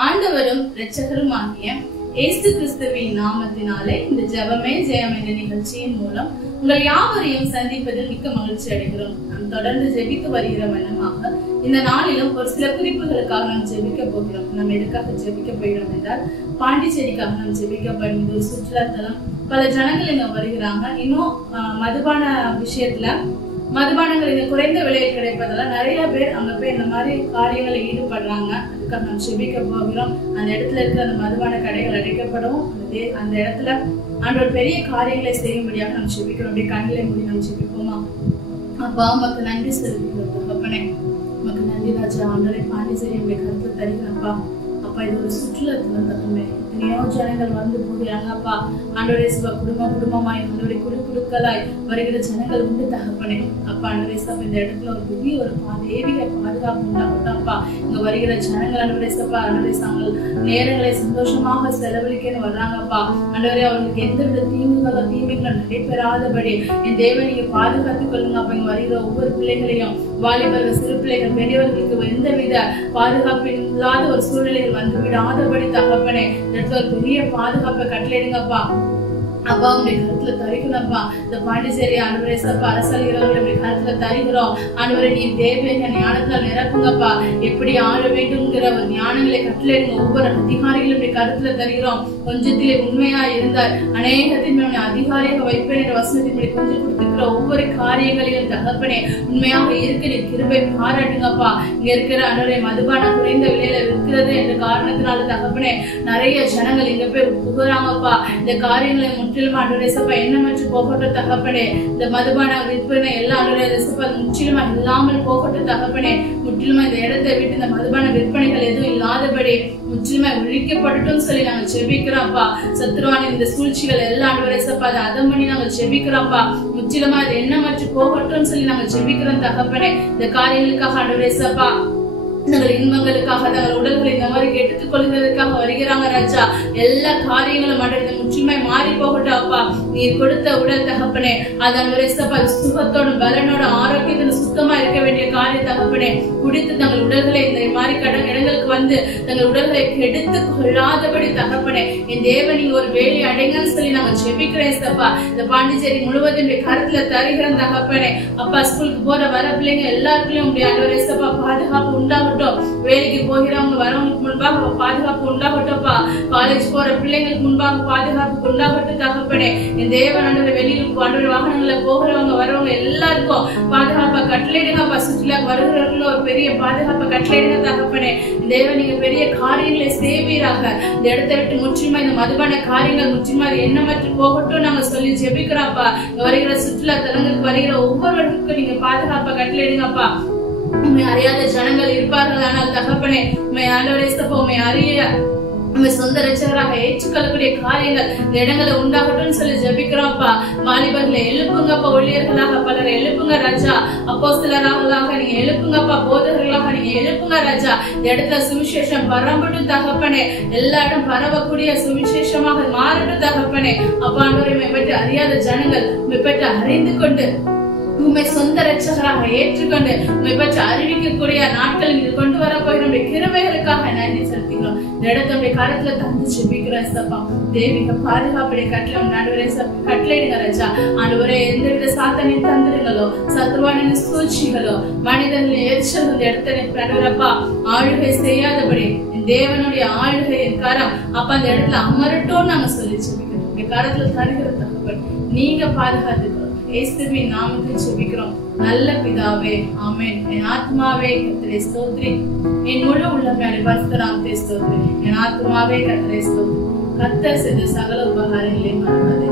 ஆண்டவரும் இரட்சகரும் ஆகிய இயேசு கிறிஸ்துவின் நாமத்தினாலே இந்த ஜெபமே ஜெயம் என்ற நிகழ்ச்சியின் மூலம் உங்கள் யாவரையும் சந்திப்பதில் மிக்க மகிழ்ச்சி அடைகிறோம். நாம் தொடர்ந்து ஜெபித்து வருகிற வண்ணமாக இந்த நாளிலும் ஒரு சில குறிப்புகளுக்காக நாம் ஜெபிக்க போகிறோம். நாம் எதுக்காக ஜெபிக்க போகிறோம் என்றால், பாண்டிச்சேரிக்காக நாம் ஜெபிக்கப்படும் ஒரு சுற்றுலாத்தலம். பல ஜனங்கள் இங்க வருகிறாங்க. இன்னும் மதுபான விஷயத்துல மதுபானங்கள் இங்க குறைந்த விலையில் கிடைப்பதால நிறைய பேர் அங்க போய் இந்த மாதிரி காரியங்களை ஈடுபடுறாங்க. அதுக்காக நாம் ஜெபிக்க போகிறோம். அந்த இடத்துல இருக்கிற அந்த மதுபான கடைகள் அடைக்கப்படவும் அந்த இடத்துல ஆண்டவர் பெரிய காரியங்களை செய்யும்படியாக நாம் ஜெபிக்கிறோம். அப்படியே கண்களை மூடி நாம் ஜெபிப்போமா? அப்பா, உமக்கு நன்றி செலுத்துகிறோம் தகப்பனே. உமக்கு நன்றி ராஜா. ஆண்டவரே, பாண்டிச்சேரி உடைய கருத்தை தருகிறப்பா. அப்பா, இது ஒரு சுற்றுலாத்தலம் தகப்பனே. எத்தனையோ ஜனங்கள் வந்து போகிறாங்க அப்பா. ஆண்டவரே, குடும்பமாய் ஆண்டவரே குழுக்களாய் வருகிற ஜனங்கள் உண்டு தகப்பனே. அப்பா, ஆண்டவரே, இந்த இடத்துல ஒரு பெரிய ஒரு தெய்வீக பாதுகாப்பு உண்டாகட்டும் அப்பா. இங்க வருகிற ஜனங்கள் ஆண்டவரே ஆண்டவரே நேரங்களை சந்தோஷமாக செலவழிக்கன்னு வர்றாங்கப்பா. ஆண்டவரே, அவர்களுக்கு எந்தவித தீமைகளும் நடைபெறாதபடி என் தேவன் நீங்க பாதுகாத்துக் கொள்ளுங்க அப்ப. இங்க வருகிற ஒவ்வொரு பிள்ளைகளையும், வாலிபர்கள், சிறு பிள்ளைகள், பெரியவர்களுக்கு எந்தவித பாதுகாப்பு இல்லாத ஒரு சூழ்நிலையில் வந்து விடாதபடி தகப்பனே ஒரு பெரிய பாதுகாப்பை கட்டளையிடுங்கப்பா. அப்பா, உங்களுடைய கருத்துல தரிக்கணும்ப்பா. இந்த பாண்டிச்சேரி ஆண்டவரே அரசாளுகிறவர்களுடைய கருத்துல தருகிறோம். ஆண்டவரே, நீ தேவையான ஞானத்தால் நிரப்புங்கப்பா. எப்படி ஆள வேண்டும்ங்கிற ஒரு ஞானங்களை கட்டளையிடுங்க. ஒவ்வொரு அதிகாரிகளுடைய கருத்துல தருகிறோம். கொஞ்சத்திலே உண்மையா இருந்தால் அநேகத்தின் அதிகாரியாக வைப்பேன் என்ற வசனத்தின்படி கொஞ்சம் கொடுத்திருக்கிற ஒவ்வொரு காரியங்களையும் தகப்பனே உண்மையாக இருக்க நீ கிருபை பாராட்டுங்கப்பா. இங்க இருக்கிற ஆண்டவரே மதுபான குறைந்த விலையில விற்கிறது என்ற காரணத்தினால தகப்பனே நிறைய ஜனங்கள் இங்க போய் புகுறாங்கப்பா. இந்த காரியங்களை முற்றிலும் ஆண்டவரே எண்ணமற்று போகட்டும் தகப்பனே. இந்த மதுபான விற்பனை எல்லாம் ஆண்டவரே முற்றிலுமா இல்லாமல் போகட்டும் தகப்பனே. முற்றிலுமா இந்த இடத்தை விட்டு இந்த மதுபான விற்பனைகள் எதுவும் இல்லாதபடி முற்றிலுமா ஒழிக்கப்படட்டும் சொல்லி நாங்கள் ஜெபிக்கிறோம்ப்பா. சத்துருவான இந்த சூழ்ச்சிகள் எல்லாம் ஆண்டவரே அதை அதம் பண்ணி நாங்கள் ஜெபிக்கிறோம்ப்பா. முற்றிலுமா இது எண்ணமற்று போகட்டும் சொல்லி நாங்கள் ஜெபிக்கிறோம் தகப்பனே. இந்த காரியங்களுக்காக ஆண்டவரே தங்கள் இன்பங்களுக்காக தங்கள் உடல்களை இந்த மாதிரி எடுத்துக் கொள்கிறதுக்காக வருகிறாங்க ராஜா. எல்லா காரியங்களும் அடைந்து முற்றிலுமே மாறி போகட்டும் அப்பா. நீர் கொடுத்த உடல் தகப்பனே அதன் சுகத்தோட பலனோட ஆரோக்கியத்தோட சுத்தமா இருக்க வேண்டிய காரியம் தகப்பனே. குடித்து தங்கள் உடல்களை இந்த மாதிரி இடங்களுக்கு வந்து தங்கள் உடல்களை கெடுத்து கொள்ளாதபடி தகப்பனே என் தேவன் நீங்க ஒரு வேலை அடைங்கன்னு சொல்லி நாங்க ஜெபிக்கிறேன் சப்பா. இந்த பாண்டிச்சேரி முழுவதும் கருத்துல தருகிறேன் தகப்பனே. அப்பா, ஸ்கூலுக்கு போற வர பிள்ளைங்க எல்லாருக்குள்ளயும் உங்களுடைய ஆண்டவரே பாதுகாப்பு உண்டாகும். வேலைக்கு போகிறவங்க வரவங்களுக்கு முன்பாக பாதுகாப்பு உண்டாகட்டும்ப்பா. காலேஜ் போற பிள்ளைங்களுக்கு முன்பாக பாதுகாப்பு உண்டாகட்டும் தகப்பனே. என் தேவன் ஆண்டவரே வெளியில் வாகனங்களை போகிறவங்க வரவங்க எல்லாருக்கும் பாதுகாப்பை கட்டளையிடுங்கப்பா. சுற்றுலா வருகிறவர்களும் ஒரு பெரிய பாதுகாப்பை கட்டளையிடுங்க தகப்பனே. தேவன் நீங்க பெரிய காரியங்களை செய்வீராக. இந்த இடத்தை விட்டு முற்றிலுமா இந்த மதுபான காரியங்கள் முற்றிலுமா எண்ணமற்று போகட்டும் நாங்க சொல்லி ஜெபிக்கிறோம்ப்பா. வருகிற சுற்றுலா தலங்களுக்கு வருகிற ஒவ்வொருவருக்கும் நீங்க பாதுகாப்பை கட்டளையிடுங்கப்பா. உண்மை அறியாத ஜனங்கள் இருப்பார்கள். ஆனால் தகப்பனே உண்மை ஆண்டவரே உண்மை அறிய உண்மை சொந்த ரட்சகராக ஏற்றுக்கொள்ளக்கூடிய காரியங்கள் இந்த இடங்களை உண்டாகட்டும் சொல்லி ஜெபிக்கிறோம்ப்பா. வாலிபர்களை எழுப்புங்கப்பா. ஊழியர்களாக பலரை எழுப்புங்க ராஜா. அப்போஸ்தலர்களாக நீங்க எழுப்புங்கப்பா. போதகர்களாக நீங்க எழுப்புங்க ராஜா. இந்த இடத்துல சுவிசேஷம் பரம்பட்டும் தகப்பனே. எல்லா இடம் பரவக்கூடிய சுவிசேஷமாக மாறட்டும் தகப்பனே. அப்பா, ஆண்டவரை பற்றி அறியாத ஜனங்கள் உண்மை பற்றி அறிந்து கொண்டு உண்மை சொந்த ரட்சகராக ஏற்றுக்கொண்டு உண்மை பற்றி அறிவிக்கக்கூடிய நாட்கள் நீங்க கொண்டு வர போகிற கிருபைகளுக்காக நன்றி செலுத்துகிறோம். இந்த இடத்துல காலத்துல தந்து ஜெபிக்கிறோம் சப்பா. தேவிக பாதுகாப்புடைய கட்டளையிடுங்க ராஜா. ஆண்டவரே, எந்தவித சாத்தனையும் தந்திரங்களோ சத்ருவானின் சூழ்ச்சிகளோ மனிதர்களின் எரிச்சல் இந்த இடத்துல ஆளுகை செய்யாதபடி தேவனுடைய ஆளுகையின் கரம் அப்ப அந்த இடத்துல அமரட்டும் நாங்க சொல்லி ஜெபிக்கிறோம். இந்த காலத்துல தருகிற தகவல் நீங்க பாதுகாத்துக்கிறோம். இயேசுவின் நாமத்தில் ஜெபிக்கிறோம் நல்ல பிதாவே, ஆமென். என் ஆத்மாவே கர்த்தரை ஸ்தோத்திரி, என் முழு உள்ளமே பரிசுத்த நாமத்தை ஸ்தோத்திரி. என் ஆத்மாவே கர்த்தரை ஸ்தோத்திரி. கர்த்தர் செய்த சகல உபகாரங்களையும் மறவாதே.